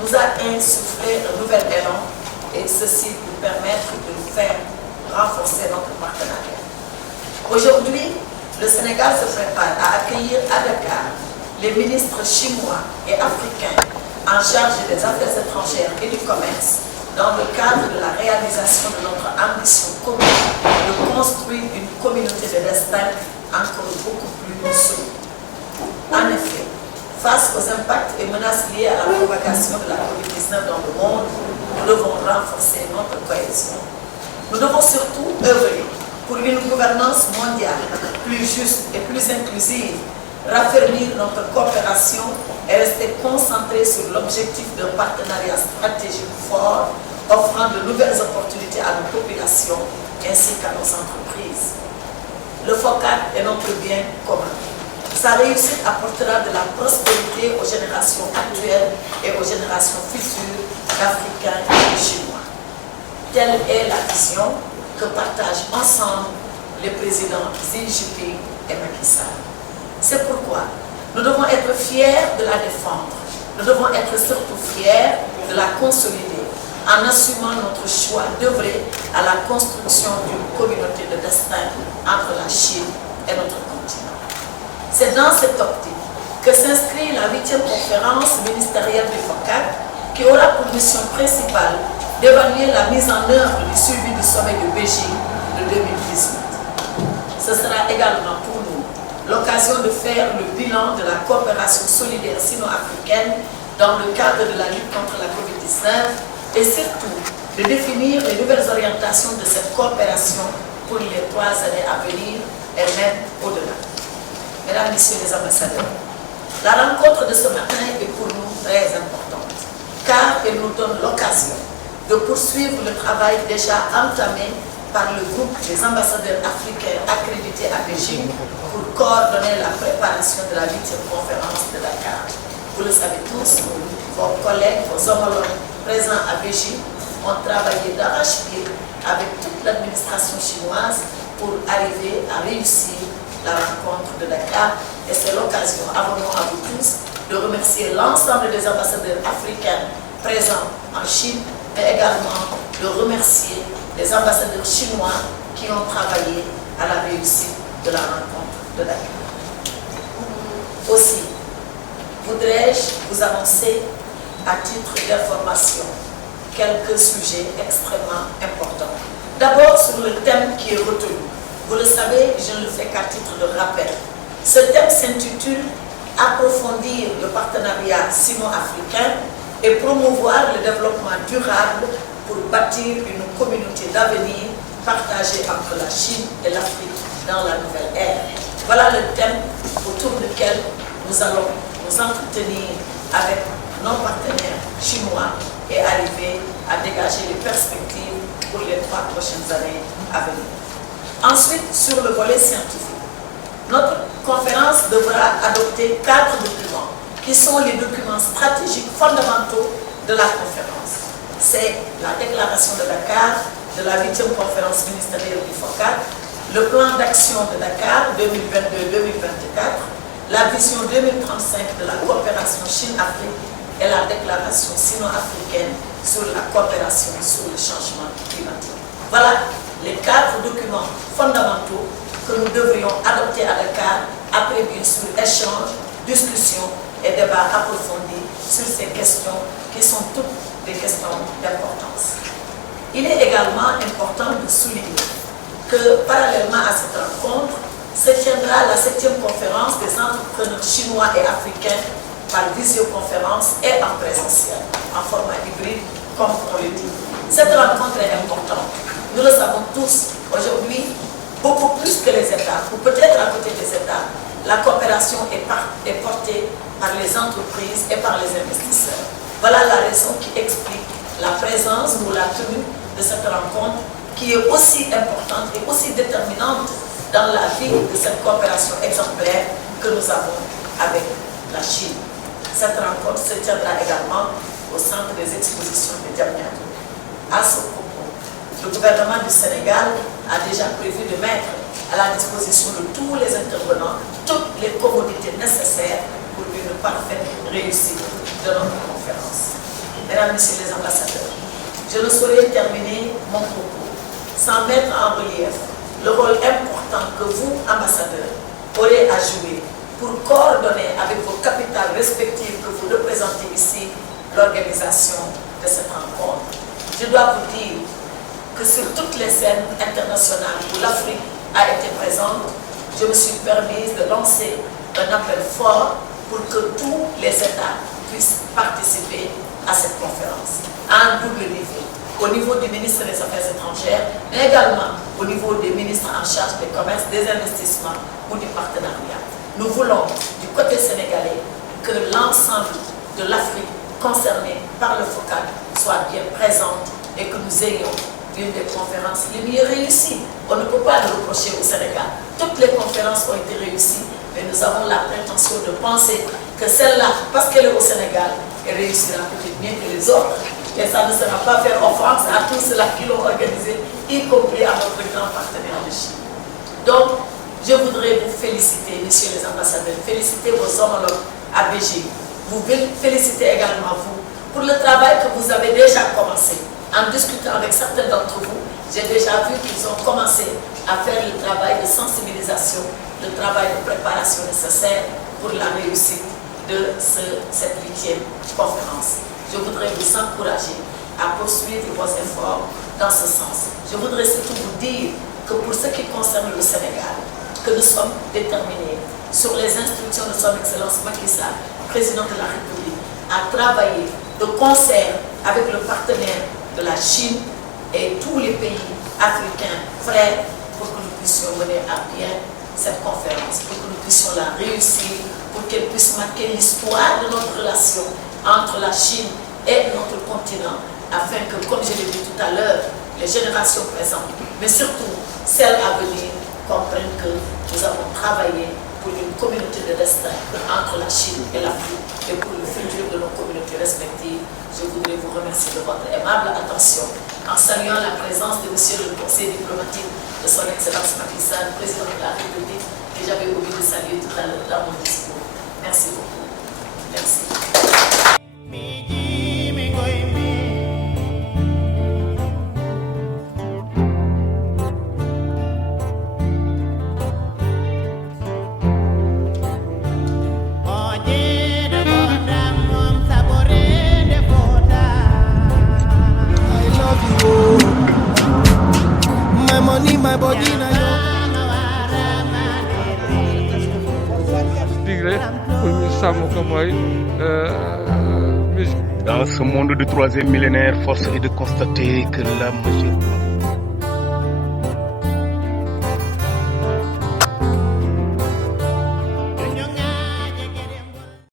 nous a insufflé un nouvel élan et ceci nous permettre de faire renforcer notre partenariat. Aujourd'hui, le Sénégal se prépare à accueillir à Dakar les ministres chinois et africains en charge des affaires étrangères et du commerce dans le cadre de la réalisation de notre ambition commune de construire une communauté de destin encore beaucoup plus solide. En effet, face aux impacts et menaces liés à la propagation de la COVID-19 dans le monde, nous devons renforcer notre cohésion. Nous devons surtout œuvrer pour une gouvernance mondiale plus juste et plus inclusive, raffermir notre coopération et rester concentrés sur l'objectif d'un partenariat stratégique fort, offrant de nouvelles opportunités à nos populations ainsi qu'à nos entreprises. Le FOCAC est notre bien commun. Sa réussite apportera de la prospérité aux générations actuelles et aux générations futures d'Africains et de Chinois. Telle est la vision que partagent ensemble les présidents Xi Jinping et Macky Sall. C'est pourquoi nous devons être fiers de la défendre. Nous devons être surtout fiers de la consolider en assumant notre choix d'œuvrer à la construction d'une communauté de destin entre la Chine et notre continent. C'est dans cette optique que s'inscrit la 8e conférence ministérielle du FOCAC qui aura pour mission principale d'évaluer la mise en œuvre du suivi du sommet de Beijing de 2018. Ce sera également pour nous l'occasion de faire le bilan de la coopération solidaire sino-africaine dans le cadre de la lutte contre la COVID-19 et surtout de définir les nouvelles orientations de cette coopération pour les 3 années à venir et même au-delà. Mesdames, Messieurs les ambassadeurs, la rencontre de ce matin est pour nous très importante car elle nous donne l'occasion de poursuivre le travail déjà entamé par le groupe des ambassadeurs africains accrédités à Beijing pour coordonner la préparation de la 8e conférence de Dakar. Vous le savez tous, vos collègues, vos homologues présents à Beijing ont travaillé d'arrache-pied avec toute l'administration chinoise pour arriver à réussir la rencontre de Dakar. Et c'est l'occasion, à vous tous, de remercier l'ensemble des ambassadeurs africains présents en Chine, mais également de remercier les ambassadeurs chinois qui ont travaillé à la réussite de la rencontre de Dakar. Aussi, voudrais-je vous annoncer à titre d'information quelques sujets extrêmement importants. D'abord sur le thème qui est retenu. Vous le savez, je ne le fais qu'à titre de rappel. Ce thème s'intitule « Approfondir le partenariat sino-africain et promouvoir le développement durable pour bâtir une communauté d'avenir partagée entre la Chine et l'Afrique dans la nouvelle ère ». Voilà le thème autour duquel nous allons nous entretenir avec nos partenaires chinois et arriver à dégager les perspectives pour les 3 prochaines années à venir. Ensuite, sur le volet scientifique, notre conférence devra adopter 4 documents qui sont les documents stratégiques fondamentaux de la conférence. C'est la déclaration de Dakar, de la 8e conférence ministérielle du FOCAC, le plan d'action de Dakar 2022-2024, la vision 2035 de la coopération Chine-Afrique et la déclaration sino-africaine sur la coopération sur le changement climatique. Voilà les 4 documents fondamentaux que nous devrions adopter à Dakar après bien sûr échanges, discussions et débats approfondis sur ces questions qui sont toutes des questions d'importance. Il est également important de souligner que parallèlement à cette rencontre se tiendra la 7e conférence des entrepreneurs chinois et africains par visioconférence et en présentiel, en format hybride, comme on le dit. Cette rencontre est importante. Nous le savons tous, aujourd'hui, beaucoup plus que les États, ou peut-être à côté des États, la coopération est portée par les entreprises et par les investisseurs. Voilà la raison qui explique la présence ou la tenue de cette rencontre qui est aussi importante et aussi déterminante dans la vie de cette coopération exemplaire que nous avons avec la Chine. Cette rencontre se tiendra également au centre des expositions de Diamniadio. À ce propos, le gouvernement du Sénégal a déjà prévu de mettre à la disposition de tous les intervenants toutes les commodités nécessaires pour une parfaite réussite de notre conférence. Mesdames, Messieurs les ambassadeurs, je ne saurais terminer mon propos sans mettre en relief le rôle important que vous, ambassadeurs, aurez à jouer pour coordonner avec vos capitales respectives que vous représentez ici l'organisation de cette rencontre. Je dois vous dire que sur toutes les scènes internationales où l'Afrique a été présente, je me suis permise de lancer un appel fort pour que tous les États puissent participer à cette conférence, à un double niveau. Au niveau du ministre des Affaires étrangères, mais également au niveau des ministres en charge des commerces, des investissements ou du partenariat. Nous voulons, du côté sénégalais, que l'ensemble de l'Afrique concernée par le FOCAC soit bien présente et que nous ayons une des conférences les mieux réussies. On ne peut pas le reprocher au Sénégal. Toutes les conférences ont été réussies, mais nous avons la prétention de penser que celle-là, parce qu'elle est au Sénégal, elle réussira peut-être mieux que les autres. Et ça ne sera pas faire offense à tous ceux-là qui l'ont organisé, y compris à notre grand partenaire de Chine. Donc, je voudrais vous féliciter, messieurs les ambassadeurs, féliciter vos homologues à Beijing. Vous féliciter également vous pour le travail que vous avez déjà commencé. En discutant avec certains d'entre vous, j'ai déjà vu qu'ils ont commencé à faire le travail de sensibilisation, le travail de préparation nécessaire pour la réussite de cette 8e conférence. Je voudrais vous encourager à poursuivre vos efforts dans ce sens. Je voudrais surtout vous dire que pour ce qui concerne le Sénégal, que nous sommes déterminés sur les instructions de son Excellence Macky Sall, président de la République, à travailler de concert avec le partenaire de la Chine et tous les pays africains frères pour que nous puissions mener à bien cette conférence, pour que nous puissions la réussir, pour qu'elle puisse marquer l'histoire de notre relation entre la Chine et notre continent, afin que, comme je l'ai dit tout à l'heure, les générations présentes, mais surtout celles à venir, comprennent que nous avons travaillé pour une communauté de destin entre la Chine et l'Afrique et pour le futur de nos communautés respectives. Je voudrais vous remercier de votre aimable attention en saluant la présence de monsieur le conseiller diplomatique de son Excellence Macky Sall, président de la République, que j'avais oublié de saluer tout à l'heure dans mon discours. Merci beaucoup. Merci. My body Dans ce monde du troisième millénaire, force est de constater que la majeure